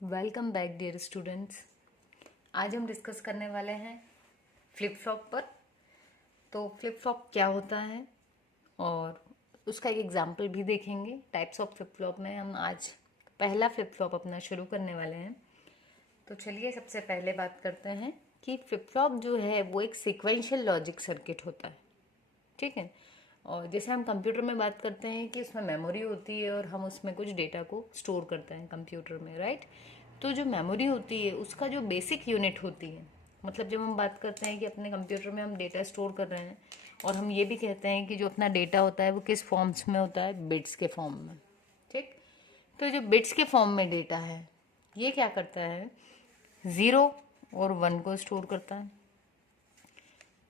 Welcome back dear students. आज हम discuss करने वाले हैं फ्लिप फ्लॉप पर। तो फ्लिप फ्लॉप क्या होता है और उसका एक एग्जांपल भी देखेंगे। टाइप्स ऑफ फ्लिप फ्लॉप में हम आज पहला फ्लिप फ्लॉप अपना शुरू करने वाले हैं। तो चलिए सबसे पहले बात करते हैं कि फ्लिप फ्लॉप जो है वो एक सीक्वेंशियल लॉजिक सर्किट होता है। ठीक है। और जैसे हम कंप्यूटर में बात करते हैं कि उसमें मेमोरी होती है और हम उसमें कुछ डेटा को स्टोर करते हैं कंप्यूटर में, राइट। तो जो मेमोरी होती है उसका जो बेसिक यूनिट होती है, मतलब जब हम बात करते हैं कि अपने कंप्यूटर में हम डेटा स्टोर कर रहे हैं और हम ये भी कहते हैं कि जो अपना डेटा होता है वो किस फॉर्म्स में होता है, बिट्स के फॉर्म में। ठीक। तो जो बिट्स के फॉर्म में डेटा है ये क्या करता है, 0 और 1 को स्टोर करता है।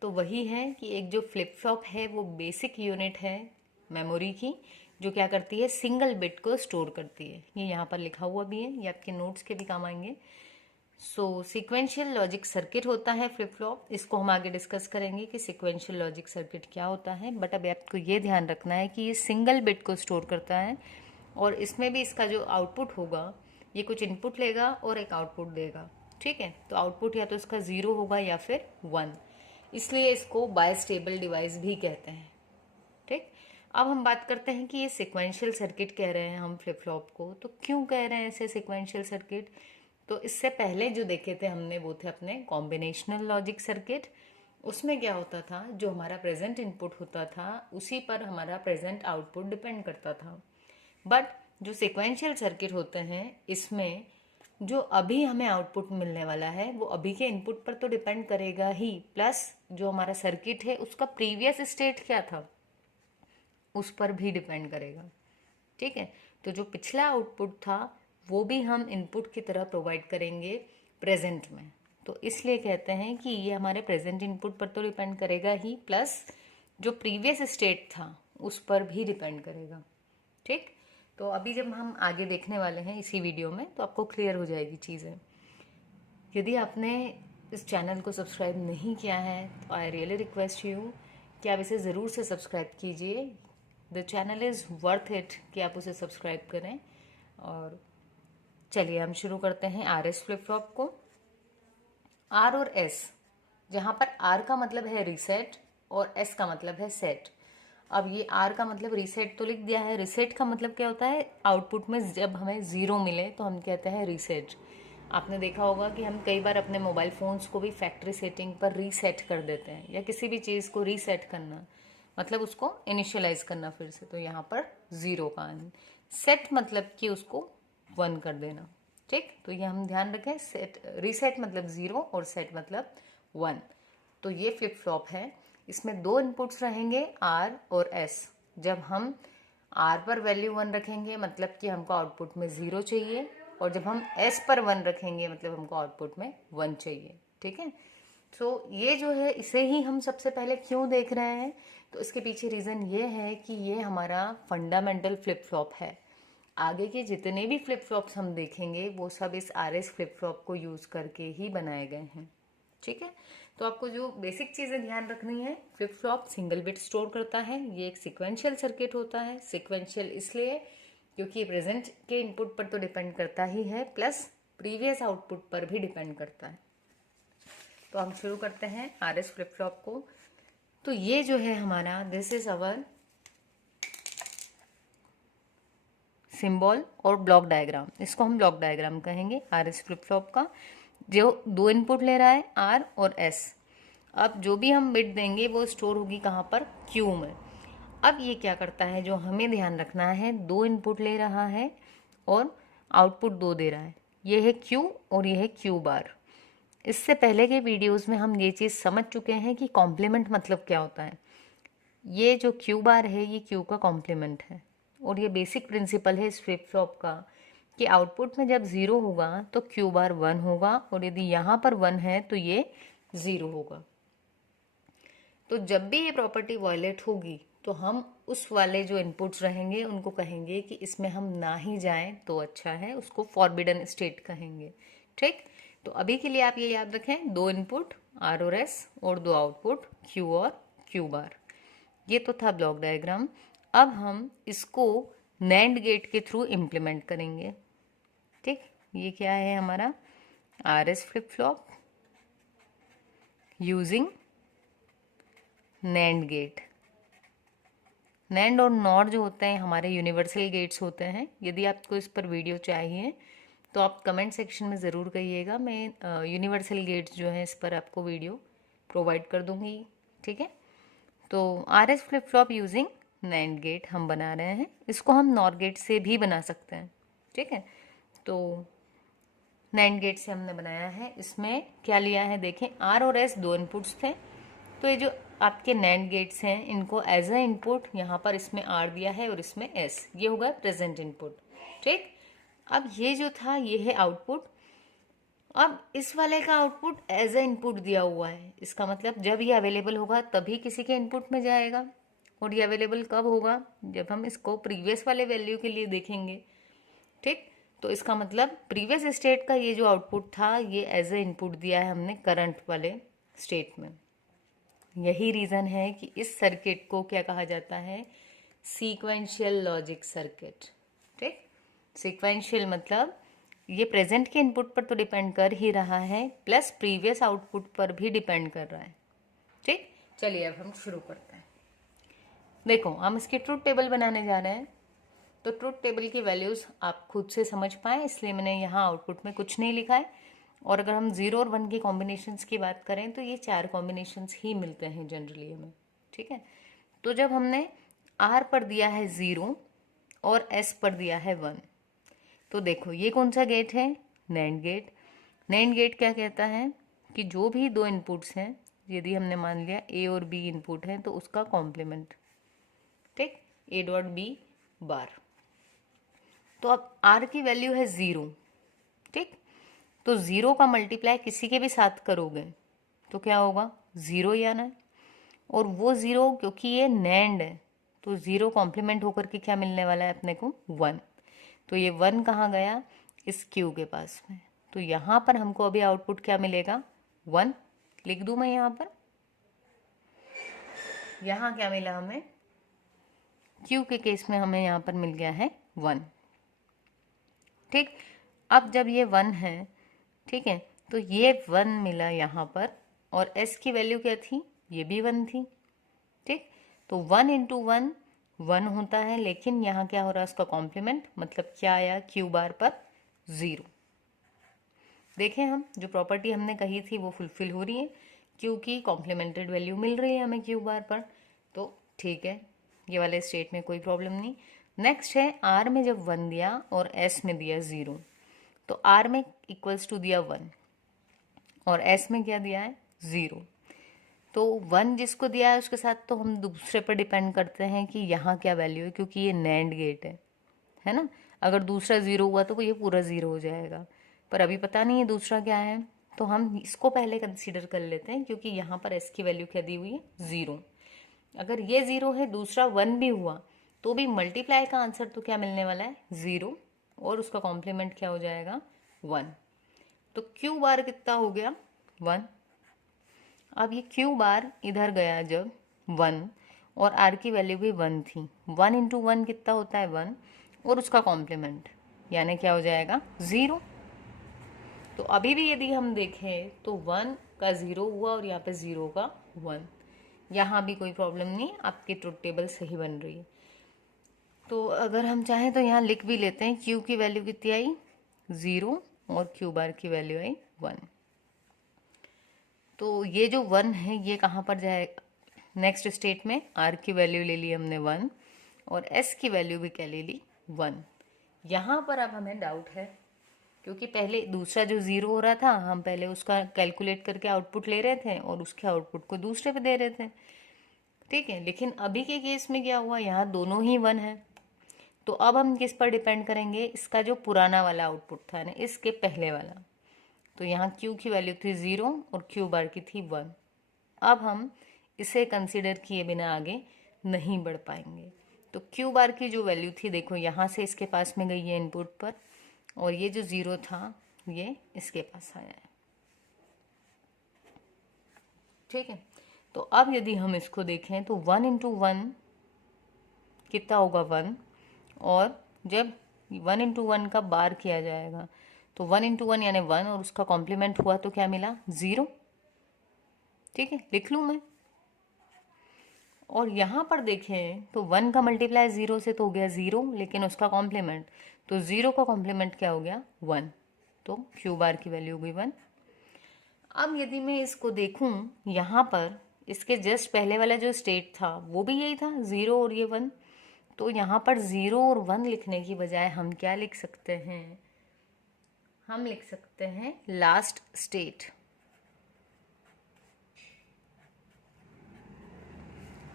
तो वही है कि एक जो फ्लिप फ्लॉप है वो बेसिक यूनिट है मेमोरी की, जो क्या करती है, सिंगल बिट को स्टोर करती है। ये यहाँ पर लिखा हुआ भी है, ये आपके नोट्स के भी काम आएंगे। सो सीक्वेंशियल लॉजिक सर्किट होता है फ्लिप फ्लॉप। इसको हम आगे डिस्कस करेंगे कि सीक्वेंशियल लॉजिक सर्किट क्या होता है, बट अभी आपको ये ध्यान रखना है कि ये सिंगल बिट को स्टोर करता है और इसमें भी इसका जो आउटपुट होगा ये कुछ इनपुट लेगा और एक आउटपुट देगा। ठीक है। तो आउटपुट या तो इसका 0 होगा या फिर 1, इसलिए इसको बायस्टेबल डिवाइस भी कहते हैं। ठीक। अब हम बात करते हैं कि ये सिक्वेंशियल सर्किट कह रहे हैं हम फ्लिप फ्लॉप को, तो क्यों कह रहे हैं ऐसे सिक्वेंशियल सर्किट। तो इससे पहले जो देखे थे हमने वो थे अपने कॉम्बिनेशनल लॉजिक सर्किट। उसमें क्या होता था, जो हमारा प्रेजेंट इनपुट होता था उसी पर हमारा प्रेजेंट आउटपुट डिपेंड करता था। बट जो सिक्वेंशियल सर्किट होते हैं इसमें जो अभी हमें आउटपुट मिलने वाला है वो अभी के इनपुट पर तो डिपेंड करेगा ही, प्लस जो हमारा सर्किट है उसका प्रीवियस स्टेट क्या था उस पर भी डिपेंड करेगा। ठीक है। तो जो पिछला आउटपुट था वो भी हम इनपुट की तरह प्रोवाइड करेंगे प्रेजेंट में। तो इसलिए कहते हैं कि ये हमारे प्रेजेंट इनपुट पर तो डिपेंड करेगा ही, प्लस जो प्रीवियस स्टेट था उस पर भी डिपेंड करेगा। ठीक। तो अभी जब हम आगे देखने वाले हैं इसी वीडियो में तो आपको क्लियर हो जाएगी चीज़ें। यदि आपने इस चैनल को सब्सक्राइब नहीं किया है तो आई रियली रिक्वेस्ट यू कि आप इसे ज़रूर से सब्सक्राइब कीजिए। The channel is worth it कि आप उसे सब्सक्राइब करें। और चलिए हम शुरू करते हैं आर एस फ्लिप फ्लॉप को। आर और एस, जहाँ पर आर का मतलब है रीसेट और एस का मतलब है सेट। अब ये आर का मतलब रीसेट तो लिख दिया है, रीसेट का मतलब क्या होता है, आउटपुट में जब हमें 0 मिले तो हम कहते हैं रीसेट। आपने देखा होगा कि हम कई बार अपने मोबाइल फ़ोन्स को भी फैक्ट्री सेटिंग पर रीसेट कर देते हैं, या किसी भी चीज़ को रीसेट करना मतलब उसको इनिशियलाइज करना फिर से। तो यहाँ पर 0 का आना, सेट मतलब कि उसको 1 कर देना। ठीक। तो ये हम ध्यान रखें, सेट रीसेट मतलब 0 और सेट मतलब 1। तो ये फ्लिप फ्लॉप है। इसमें दो इनपुट्स रहेंगे आर और एस। जब हम आर पर वैल्यू 1 रखेंगे मतलब कि हमको आउटपुट में 0 चाहिए, और जब हम एस पर 1 रखेंगे मतलब हमको आउटपुट में 1 चाहिए। ठीक है। तो ये जो है इसे ही हम सबसे पहले क्यों देख रहे हैं, तो इसके पीछे रीज़न ये है कि ये हमारा फंडामेंटल फ्लिप फ्लॉप है। आगे के जितने भी फ्लिप फ्लॉप्स हम देखेंगे वो सब इस आर एस फ्लिप फ्लॉप को यूज़ करके ही बनाए गए हैं। ठीक है। तो आपको जो बेसिक चीज़ें ध्यान रखनी है, flip flop single bit store करता है, ये एक सिक्वेंशियल सर्किट होता है। सिक्वेंशियल इसलिए क्योंकि प्रेजेंट के इनपुट पर तो डिपेंड करता ही है, प्लस प्रीवियस आउटपुट पर भी डिपेंड करता है। तो हम शुरू करते हैं आर एस फ्लिप फ्लॉप को। तो ये जो है हमारा, दिस इज अवर सिंबल और ब्लॉक डायग्राम, इसको हम ब्लॉक डायग्राम कहेंगे आर एस फ्लिप फ्लॉप का। जो दो इनपुट ले रहा है आर और एस। अब जो भी हम बिट देंगे वो स्टोर होगी कहाँ पर, क्यू में। अब ये क्या करता है, जो हमें ध्यान रखना है, दो इनपुट ले रहा है और आउटपुट 2 दे रहा है। ये है क्यू और ये है क्यू बार। इससे पहले के वीडियोस में हम ये चीज़ समझ चुके हैं कि कॉम्प्लीमेंट मतलब क्या होता है। ये जो क्यू बार है ये क्यू का कॉम्प्लीमेंट है, और ये बेसिक प्रिंसिपल है इस फ्लिप फ्लॉप का कि आउटपुट में जब 0 होगा तो क्यू बार 1 होगा, और यदि यहाँ पर 1 है तो ये 0 होगा। तो जब भी ये प्रॉपर्टी वायलेट होगी तो हम उस वाले जो इनपुट्स रहेंगे उनको कहेंगे कि इसमें हम ना ही जाएं तो अच्छा है, उसको फॉरबिडन स्टेट कहेंगे। ठीक। तो अभी के लिए आप ये याद रखें, दो इनपुट आर और एस और दो आउटपुट क्यू और क्यू बार। ये तो था ब्लॉक डायग्राम। अब हम इसको नैंड गेट के थ्रू इम्प्लीमेंट करेंगे। ठीक। ये क्या है हमारा RS flip flop using NAND gate. NAND और NOR जो होते हैं हमारे यूनिवर्सल गेट्स होते हैं। यदि आपको इस पर वीडियो चाहिए तो आप कमेंट सेक्शन में ज़रूर कहिएगा, मैं यूनिवर्सल गेट्स जो है इस पर आपको वीडियो प्रोवाइड कर दूंगी। ठीक है, तो RS flip flop using NAND gate हम बना रहे हैं। इसको हम NOR गेट से भी बना सकते हैं। ठीक है, तो NAND गेट से हमने बनाया है। इसमें क्या लिया है देखें, R और S दो इनपुट्स थे। तो ये जो आपके NAND गेट्स हैं इनको एज ए इनपुट यहाँ पर इसमें R दिया है और इसमें S, ये होगा प्रेजेंट इनपुट। ठीक, अब ये जो था ये है आउटपुट। अब इस वाले का आउटपुट एज ए इनपुट दिया हुआ है। इसका मतलब जब ये अवेलेबल होगा तभी किसी के इनपुट में जाएगा। और ये अवेलेबल कब होगा, जब हम इसको प्रीवियस वाले वैल्यू के लिए देखेंगे। ठीक, तो इसका मतलब प्रीवियस स्टेट का ये जो आउटपुट था ये एज ए इनपुट दिया है हमने करंट वाले स्टेट में। यही रीज़न है कि इस सर्किट को क्या कहा जाता है, सीक्वेंशियल लॉजिक सर्किट। ठीक, सीक्वेंशियल मतलब ये प्रेजेंट के इनपुट पर तो डिपेंड कर ही रहा है, प्लस प्रीवियस आउटपुट पर भी डिपेंड कर रहा है। ठीक, चलिए अब हम शुरू करते हैं। देखो, हम इसकी ट्रूथ टेबल बनाने जा रहे हैं। तो ट्रूथ टेबल की वैल्यूज़ आप खुद से समझ पाएँ इसलिए मैंने यहाँ आउटपुट में कुछ नहीं लिखा है। और अगर हम 0 और 1 के कॉम्बिनेशंस की बात करें तो ये 4 कॉम्बिनेशंस ही मिलते हैं जनरली हमें। ठीक है, तो जब हमने R पर दिया है 0 और S पर दिया है 1, तो देखो ये कौन सा गेट है, NAND गेट। NAND गेट क्या कहता है कि जो भी दो इनपुट्स हैं, यदि हमने मान लिया A और B इनपुट है तो उसका कॉम्प्लीमेंट। ठीक, A डॉट B बार। तो अब R की वैल्यू है 0। ठीक, तो 0 का मल्टीप्लाई किसी के भी साथ करोगे तो क्या होगा, 0 ही आना है। और वो 0 क्योंकि ये NAND है तो 0 कॉम्प्लीमेंट होकर के क्या मिलने वाला है अपने को, 1। तो ये 1 कहाँ गया, इस Q के पास में। तो यहाँ पर हमको अभी आउटपुट क्या मिलेगा, 1। लिख दूँ मैं यहाँ पर, यहाँ क्या मिला हमें, Q के केस में हमें यहाँ पर मिल गया है 1। ठीक, अब जब ये 1 है, ठीक है, तो ये 1 मिला यहाँ पर और S की वैल्यू क्या थी, ये भी 1 थी। ठीक, तो 1 इंटू 1 1 होता है, लेकिन यहाँ क्या हो रहा है उसका कॉम्प्लीमेंट, मतलब क्या आया Q बार पर 0। देखें, हम जो प्रॉपर्टी हमने कही थी वो फुलफिल हो रही है, Q की कॉम्प्लीमेंटेड वैल्यू मिल रही है हमें Q बार पर। तो ठीक है, ये वाले स्टेट में कोई प्रॉब्लम नहीं। नेक्स्ट है R में जब 1 दिया और S में दिया 0, तो R में इक्वल्स टू दिया 1 और S में क्या दिया है 0। तो 1 जिसको दिया है उसके साथ तो हम दूसरे पर डिपेंड करते हैं कि यहाँ क्या वैल्यू है, क्योंकि ये NAND गेट है ना। अगर दूसरा 0 हुआ तो ये पूरा 0 हो जाएगा, पर अभी पता नहीं है दूसरा क्या है, तो हम इसको पहले कंसीडर कर लेते हैं क्योंकि यहाँ पर S की वैल्यू क्या दी हुई है, 0। अगर ये 0 है, दूसरा 1 भी हुआ तो भी मल्टीप्लाई का आंसर तो क्या मिलने वाला है, 0, और उसका कॉम्प्लीमेंट क्या हो जाएगा, 1। तो Q बार कितना हो गया, 1। अब ये Q बार इधर गया जब 1 और R की वैल्यू भी 1 थी, 1 इंटू 1 कितना होता है 1, और उसका कॉम्प्लीमेंट यानी क्या हो जाएगा, 0। तो अभी भी यदि हम देखें तो 1 का 0 हुआ और यहाँ पे 0 का 1, यहाँ भी कोई प्रॉब्लम नहीं, आपकी ट्रुथ टेबल सही बन रही है। तो अगर हम चाहें तो यहाँ लिख भी लेते हैं, Q की वैल्यू कितनी आई, 0, और Q बार की वैल्यू आई 1। तो ये जो 1 है ये कहाँ पर जाएगा, नेक्स्ट स्टेट में R की वैल्यू ले ली हमने 1 और S की वैल्यू भी क्या ले ली, 1। यहाँ पर अब हमें डाउट है क्योंकि पहले दूसरा जो 0 हो रहा था हम पहले उसका कैलकुलेट करके आउटपुट ले रहे थे और उसके आउटपुट को दूसरे पे दे रहे थे। ठीक है, लेकिन अभी के केस में क्या हुआ, यहाँ दोनों ही 1 है। तो अब हम किस पर डिपेंड करेंगे, इसका जो पुराना वाला आउटपुट था ना, इसके पहले वाला। तो यहाँ Q की वैल्यू थी 0 और Q बार की थी 1। अब हम इसे कंसीडर किए बिना आगे नहीं बढ़ पाएंगे। तो Q बार की जो वैल्यू थी, देखो यहाँ से इसके पास में गई है इनपुट पर, और ये जो 0 था ये इसके पास आया है। ठीक है, तो अब यदि हम इसको देखें तो 1 इंटू 1 कितना होगा, 1, और जब 1 इंटू 1 का बार किया जाएगा तो 1 इंटू 1 यानी 1 और उसका कॉम्प्लीमेंट हुआ तो क्या मिला 0। ठीक है, लिख लूँ मैं। और यहाँ पर देखें तो 1 का मल्टीप्लाई 0 से तो हो गया 0, लेकिन उसका कॉम्प्लीमेंट, तो 0 का कॉम्प्लीमेंट क्या हो गया 1, तो क्यू बार की वैल्यू हो गई 1। अब यदि मैं इसको देखूं यहाँ पर, इसके जस्ट पहले वाला जो स्टेट था वो भी यही था 0 और ये 1, तो यहाँ पर 0 और 1 लिखने की बजाय हम क्या लिख सकते हैं, हम लिख सकते हैं लास्ट स्टेट।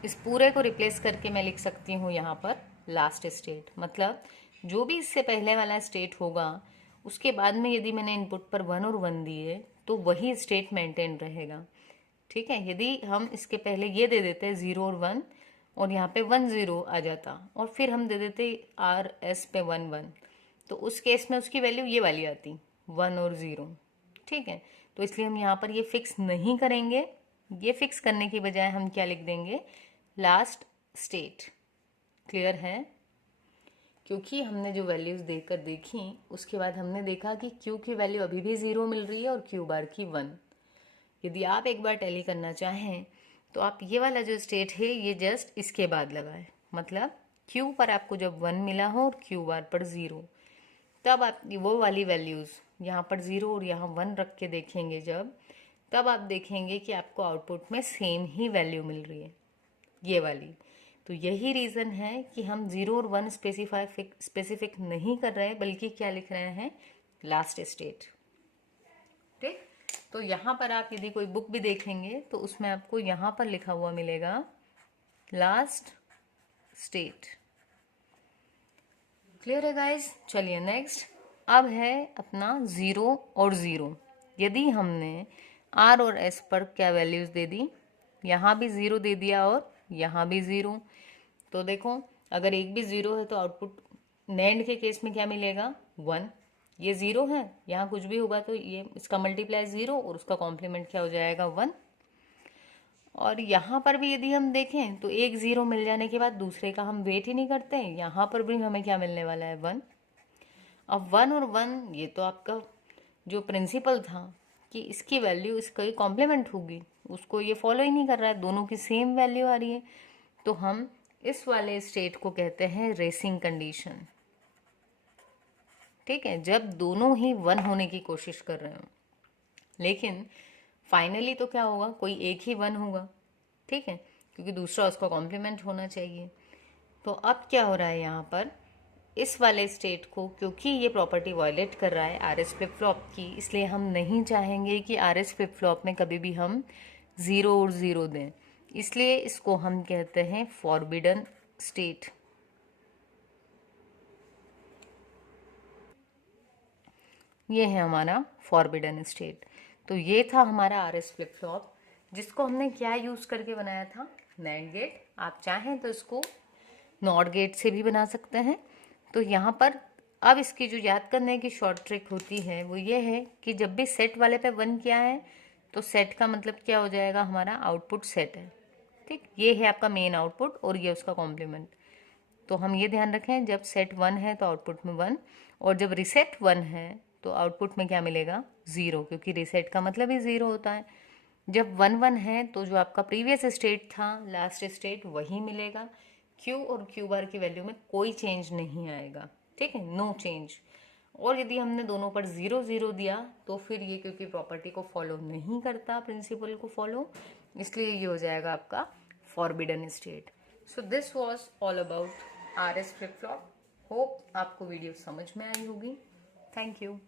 इस पूरे को रिप्लेस करके मैं लिख सकती हूँ यहाँ पर लास्ट स्टेट, मतलब जो भी इससे पहले वाला स्टेट होगा उसके बाद में यदि मैंने इनपुट पर 1 और 1 दिए तो वही स्टेट मेंटेन रहेगा। ठीक है, यदि हम इसके पहले ये दे देते 0 और 1 और यहाँ पे 1 0 आ जाता और फिर हम दे देते आर एस पे 1 1, तो उस केस में उसकी वैल्यू ये वाली आती 1 और 0। ठीक है, तो इसलिए हम यहाँ पर ये फिक्स नहीं करेंगे, ये फिक्स करने की बजाय हम क्या लिख देंगे लास्ट स्टेट। क्लियर है? क्योंकि हमने जो वैल्यूज देकर देखी उसके बाद हमने देखा कि क्यू की वैल्यू अभी भी 0 मिल रही है और क्यू बार की 1। यदि आप एक बार टैली करना चाहें तो आप ये वाला जो स्टेट है ये जस्ट इसके बाद लगाए, मतलब क्यू पर आपको जब 1 मिला हो और क्यू बार पर 0, तब आप वो वाली वैल्यूज़ यहाँ पर 0 और यहाँ 1 रख के देखेंगे जब, तब आप देखेंगे कि आपको आउटपुट में सेम ही वैल्यू मिल रही है, ये वाली। तो यही रीज़न है कि हम 0 और 1 स्पेसिफिक नहीं कर रहे हैं, बल्कि क्या लिख रहे हैं लास्ट स्टेट। ठीक, तो यहाँ पर आप यदि कोई बुक भी देखेंगे तो उसमें आपको यहाँ पर लिखा हुआ मिलेगा लास्ट स्टेट। क्लियर है गाइस? चलिए नेक्स्ट, अब है अपना 0 और 0। यदि हमने आर और एस पर क्या वैल्यूज दे दी, यहाँ भी 0 दे दिया और यहाँ भी 0, तो देखो अगर एक भी 0 है तो आउटपुट नैंड के केस में क्या मिलेगा 1। ये 0 है, यहाँ कुछ भी होगा तो ये इसका मल्टीप्लाई 0 और उसका कॉम्प्लीमेंट क्या हो जाएगा 1। और यहाँ पर भी यदि हम देखें तो एक 0 मिल जाने के बाद दूसरे का हम वेट ही नहीं करते, यहाँ पर भी हमें क्या मिलने वाला है 1। अब 1 और 1 ये तो आपका जो प्रिंसिपल था कि इसकी वैल्यू इसका कॉम्प्लीमेंट होगी, उसको ये फॉलो ही नहीं कर रहा है, दोनों की सेम वैल्यू आ रही है, तो हम इस वाले स्टेट को कहते हैं रेसिंग कंडीशन। ठीक है, जब दोनों ही 1 होने की कोशिश कर रहे हो, लेकिन फाइनली तो क्या होगा, कोई एक ही 1 होगा। ठीक है, क्योंकि दूसरा उसका कॉम्प्लीमेंट होना चाहिए। तो अब क्या हो रहा है यहाँ पर, इस वाले स्टेट को क्योंकि ये प्रॉपर्टी वायलेट कर रहा है आर एस फ्लिप फ्लॉप की, इसलिए हम नहीं चाहेंगे कि आर एस फ्लिप फ्लॉप में कभी भी हम 0 और 0 दें, इसलिए इसको हम कहते हैं फॉरबिडन स्टेट। ये है हमारा फॉरबिडन स्टेट। तो ये था हमारा आर एस फ्लिप फ्लॉप, जिसको हमने क्या यूज़ करके बनाया था, नैंड गेट। आप चाहें तो इसको नॉट गेट से भी बना सकते हैं। तो यहाँ पर अब इसकी जो याद करने की शॉर्ट ट्रिक होती है वो ये है कि जब भी सेट वाले पे 1 किया है तो सेट का मतलब क्या हो जाएगा, हमारा आउटपुट सेट है। ठीक, ये है आपका मेन आउटपुट और ये उसका कॉम्प्लीमेंट। तो हम ये ध्यान रखें, जब सेट 1 है तो आउटपुट में 1, और जब रिसेट 1 है तो आउटपुट में क्या मिलेगा 0, क्योंकि रिसेट का मतलब ही 0 होता है। जब 1 1 है तो जो आपका प्रीवियस स्टेट था लास्ट स्टेट वही मिलेगा, क्यू और क्यू बार की वैल्यू में कोई चेंज नहीं आएगा। ठीक है, नो चेंज। और यदि हमने दोनों पर 0 0 दिया तो फिर ये क्योंकि प्रॉपर्टी को फॉलो नहीं करता, प्रिंसिपल को फॉलो, इसलिए ये हो जाएगा आपका forbidden state. So this was all about R S flip flop. Hope आपको वीडियो समझ में आई होगी। Thank you.